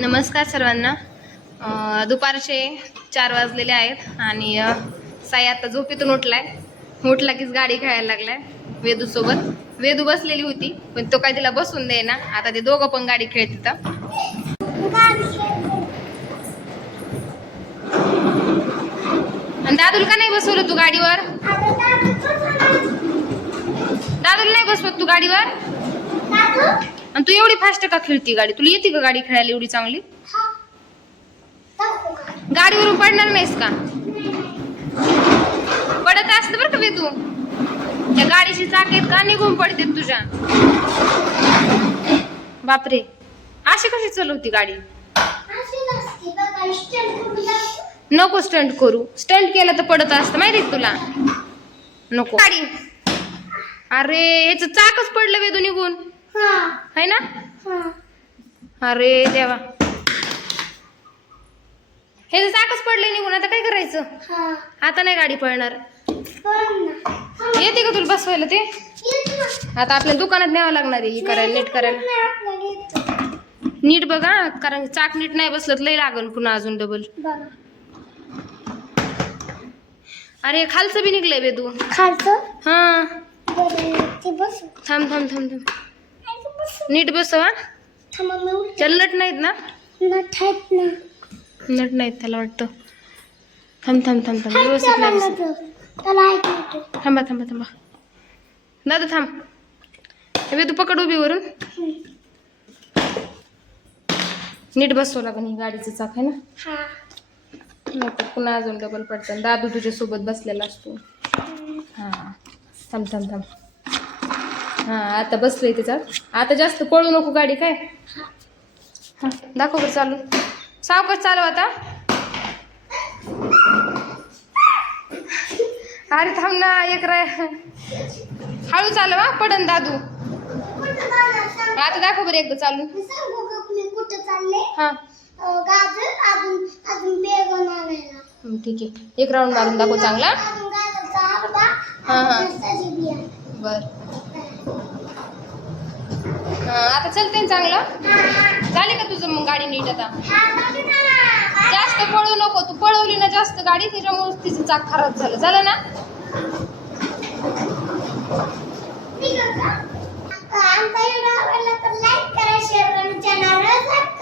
नमस्कार सर्वांना. दुपारचे 4 वाजलेले आहेत आणि साई आता झोपेतून उठला कीच गाडी खेळायला लागलाय वेदू सोबत. वेदू बसलेली होती पण तो काय तिला बसून दे ना. आता ते दोघं पण गाडी खेळत. आणि दादूला का नाही बसवलं तू गाडीवर? दादूला नाही बसवत तू गाडीवर? आणि तू एवढी फास्ट का खेळती गाडी? तुला येते का गाडी खेळायला एवढी चांगली? गाडीवरून पडणार नाहीस का? पडत असत बरं का तू. त्या गाडीची चाकेत का निघून पडते तुझ्या? बापरे, अशी कशी चालवती गाडी? नको स्टंट करू. स्टंट केला तर पडत असतं माहिती तुला. नको गाडी. अरे याच चाकच पडलं वेदू निघून है ना. अरे देवा, हे चाकच पडलं निघून. आता काय करायचं? आता नाही गाडी पळणार. येते का तुला बसवायला ते? आता आपल्याला दुकानात न्यावं लागणार आहे करायला, नीट करायला. नीट बघा, कारण चाक नीट नाही बसलं लय लागल पुन्हा अजून डबल. अरे खालचं बी निघलंय वेदू. खालचं? हा थांब थांब थांब थांब. नीट बसवा. त्याला नट नाहीत ना? नट नाहीत त्याला वाटतं. थांब थांब थांब थांब. व्यवस्थित नाही बसत. थांबा थांबा थांबा. दादा थांब. वेदू पकड उभी वरून. नीट बसवं लागेल. ही गाडीचं चाक आहे ना. नाही तर पुन्हा अजून डबल पडतं. दादू तुझ्या सोबत बसलेला असतो. हा थांब थांब थांब. हा आता बसलोय त्याचा. आता जास्त पळू नको गाडी काय. हा दाखव बरं चालू. सावकाश चालव आता. अरे थांब ना एक हळू चालव हा, पडन दादू. आता दाखव बरं एकदा चालू. हा ठीक आहे. एक राऊंड मारून दाखव चांगला. हा हा बर. हा आता चलते चांगलं. झाली का तुझं मग गाडी नीट? आता जास्त पळू नको. तू पळवली ना जास्त गाडी, त्याच्यामुळे तिचं चाक खराब झालं ना. आमचा व्हिडिओ आवडला तर लाईक करा, शेअर करा, चॅनलला सबस्क्राइब